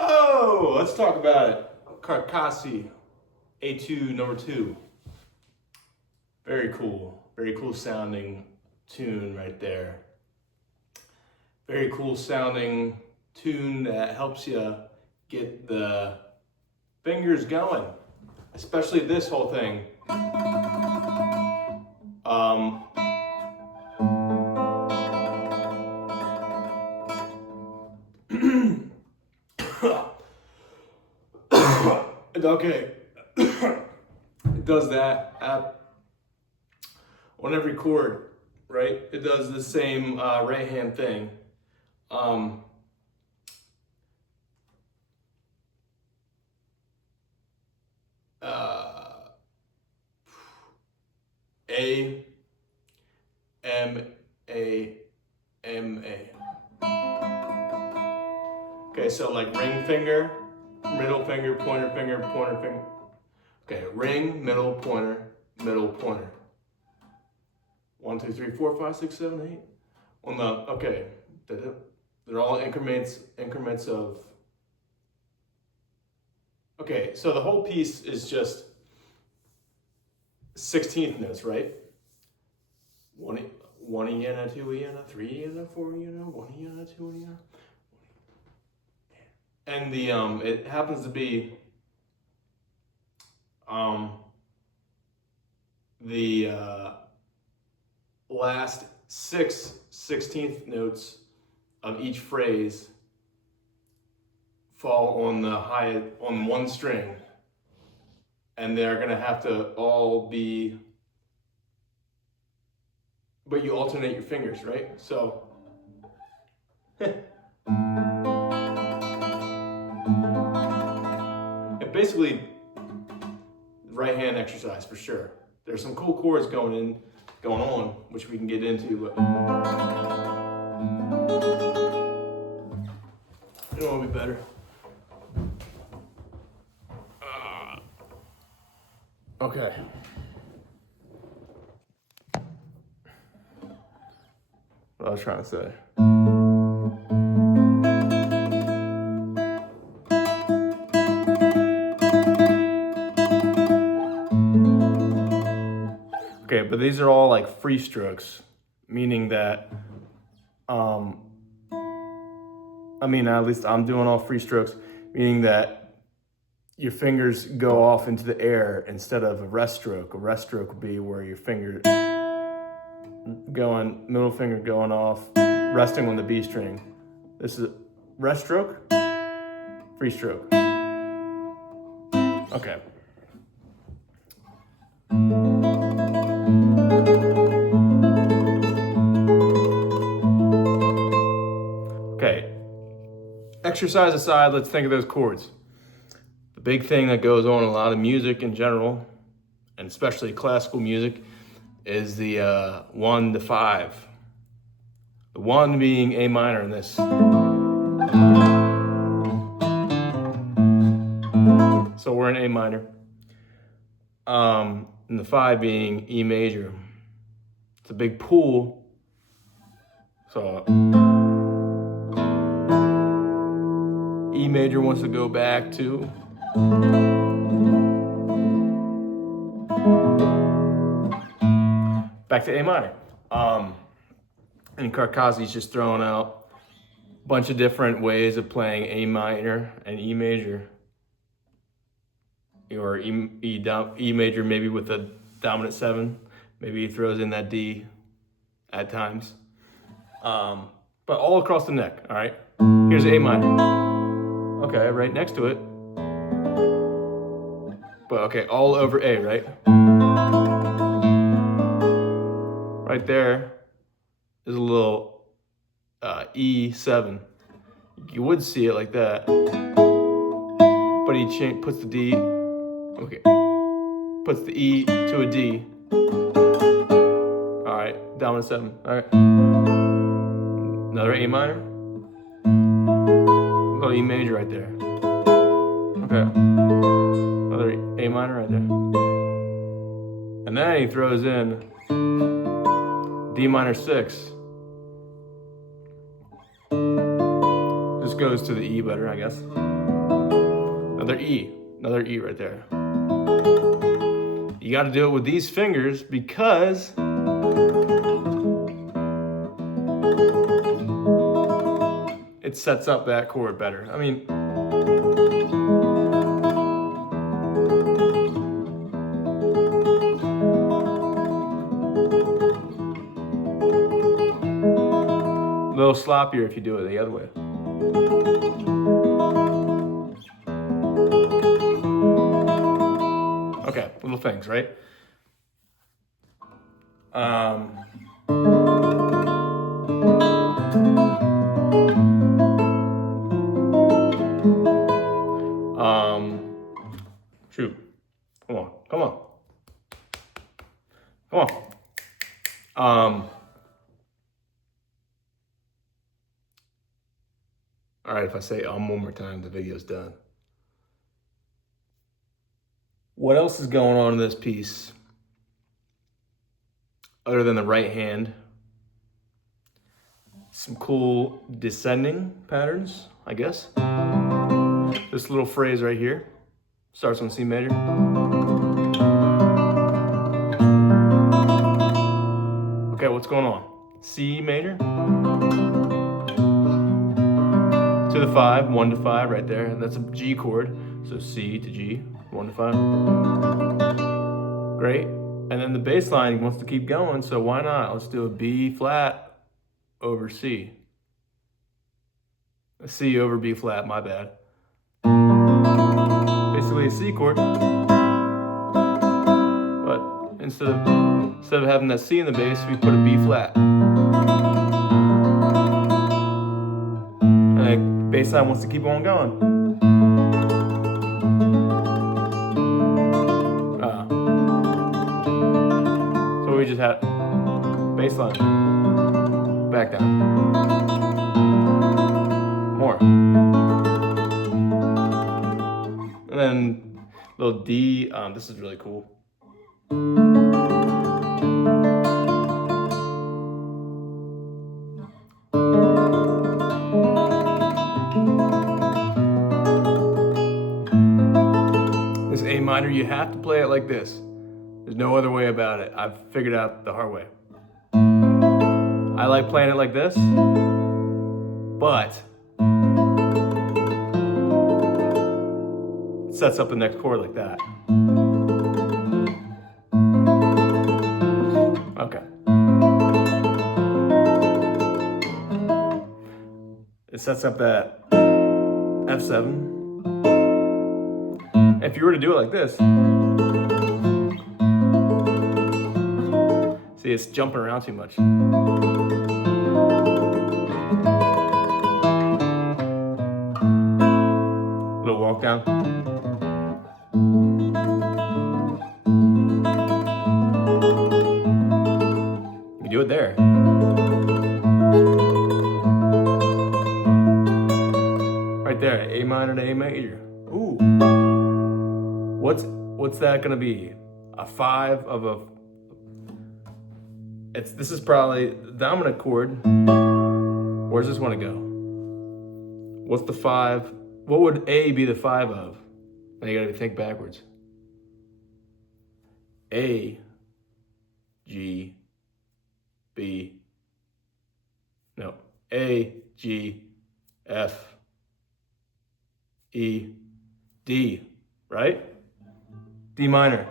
Oh, let's talk about it. Carcassi, Etude No. 2. Very cool sounding tune right there. Very cool sounding tune that helps you get the fingers going, especially this whole thing. Okay, it does that on every chord, right? It does the same right hand thing. A, M, A, M, A. Okay, so like ring finger, middle finger, pointer finger, pointer finger. Okay, ring, middle, pointer, middle, pointer. 1, 2, 3, 4, 5, 6, 7, 8. On the, okay, they're all increments of, okay, so the whole piece is just 16th notes, right? One iena, 2 iena, 3 iena, 4 iena, 1 iena, 2 iena. And the it happens to be the last 6 16th notes of each phrase fall on one string, and they're gonna have to all be, but you alternate your fingers, right? So it basically right hand exercise for sure. There's some cool chords going on, which we can get into, but you know what would be better? Okay. What I was trying to say. Okay, but these are all like free strokes, meaning that, at least I'm doing all free strokes, meaning that your fingers go off into the air instead of a rest stroke. A rest stroke would be where your finger going, middle finger going off, resting on the B string. This is rest stroke, free stroke. Okay. Okay. Exercise aside, let's think of those chords. The big thing that goes on in a lot of music in general, and especially classical music, is the 1 to 5. The 1 being A minor in this. So we're in A minor. And the 5 being E major. It's a big pull. So E major wants to go back to A minor. And Carcassi's just throwing out a bunch of different ways of playing A minor and E major. Or E major maybe with a dominant 7. Maybe he throws in that D at times. But all across the neck, all right? Here's A minor. Okay, right next to it. But okay, all over A, right? Right there is a little E7. You would see it like that. But he puts the D, okay, puts the E to a D. All right, dominant 7, all right. Another A minor. A little E major right there. Okay. Another A minor right there. And then he throws in D minor 6. Just goes to the E better, I guess. Another E right there. You got to do it with these fingers because it sets up that chord better. I mean, a little sloppier if you do it the other way. Okay, little things, right? Shoot. Come on. All right, if I say one more time, the video's done. What else is going on in this piece other than the right hand? Some cool descending patterns, I guess. This little phrase right here starts on C major. Okay, what's going on? C major to the 5, 1 to 5 right there. That's a G chord, so C to G, 1 to 5. Great. And then the bass line wants to keep going, so why not? Let's do a B flat over C. A C over B flat, my bad. Basically a C chord. But instead of having that C in the bass, we put a B flat. And the bass line wants to keep on going. So we just had bass line. Back down. More. And then little D, this is really cool. This A minor, you have to play it like this. There's no other way about it. I've figured out the hard way. I like playing it like this, but it sets up the next chord like that. Okay. It sets up that F7. If you were to do it like this, see, it's jumping around too much. walk down. You can do it there. Right there, A minor to A major. Ooh. What's that gonna be? A 5 of a. This is probably the dominant chord. Where's this one to go? What's the 5? What would A be the 5 of? Now you gotta think backwards. A, G, B. No, A, G, F, E, D, right? D minor.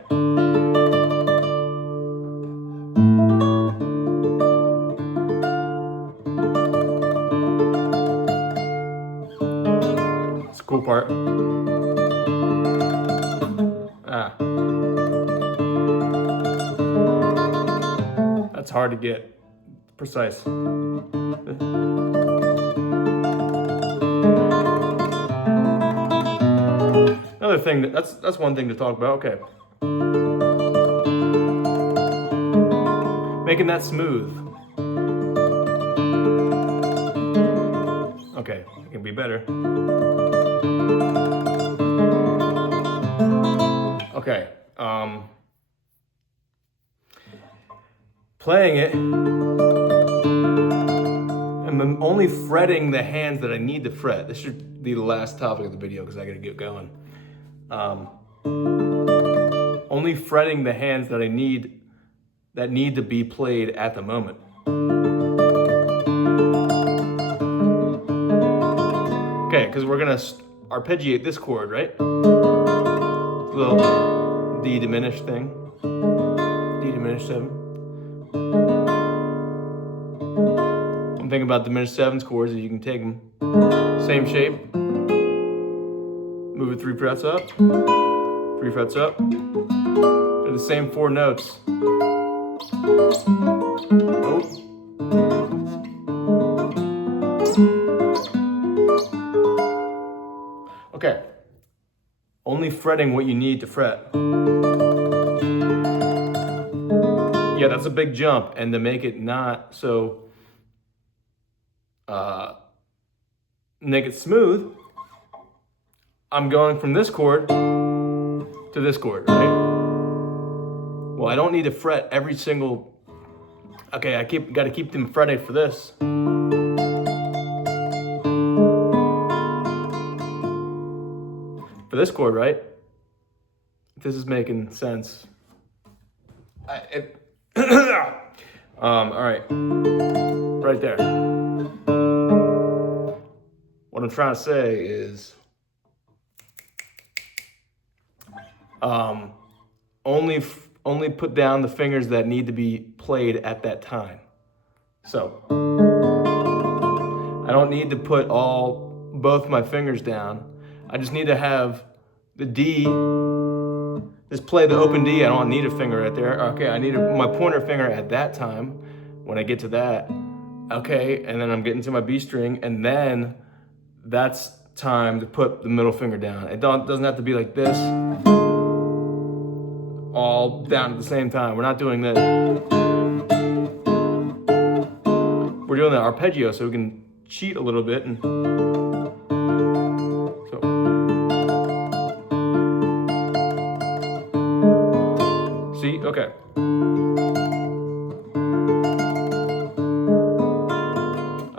It's a cool part. That's hard to get precise. Another thing, that's one thing to talk about, okay. Making that smooth. Okay, it can be better. Okay, playing it, and I'm only fretting the hands that I need to fret. This should be the last topic of the video because I gotta get going. Only fretting the hands that I need, that need to be played at the moment. Okay, because we're gonna arpeggiate this chord, right? Little D diminished thing. D diminished 7. One thing about diminished 7s chords is you can take them same shape, move it 3 frets up, 3 frets up. They're the same 4 notes. Oh. Okay. Only fretting what you need to fret. Yeah, that's a big jump. And to make it not so, make it smooth, I'm going from this chord to this chord, right? Well, I don't need to fret every single, okay, got to keep them fretted for this. For this chord, right? This is making sense. All right, right there. What I'm trying to say is, only put down the fingers that need to be played at that time. So I don't need to put both my fingers down. I just need to have the D, just play the open D. I don't need a finger right there. Okay, I need my pointer finger at that time when I get to that. Okay, and then I'm getting to my B string, and then that's time to put the middle finger down. It doesn't have to be like this, all down at the same time. We're not doing this. We're doing the arpeggio so we can cheat a little bit. And so. See, okay.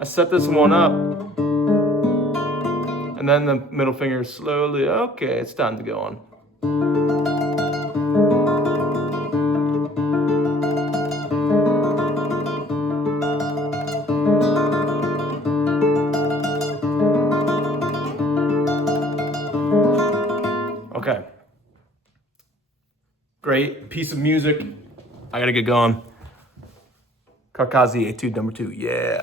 I set this one up, and then the middle finger slowly, okay, it's time to go on. Okay. Great piece of music. I gotta get going. Carcassi, Etude No. 2, yeah.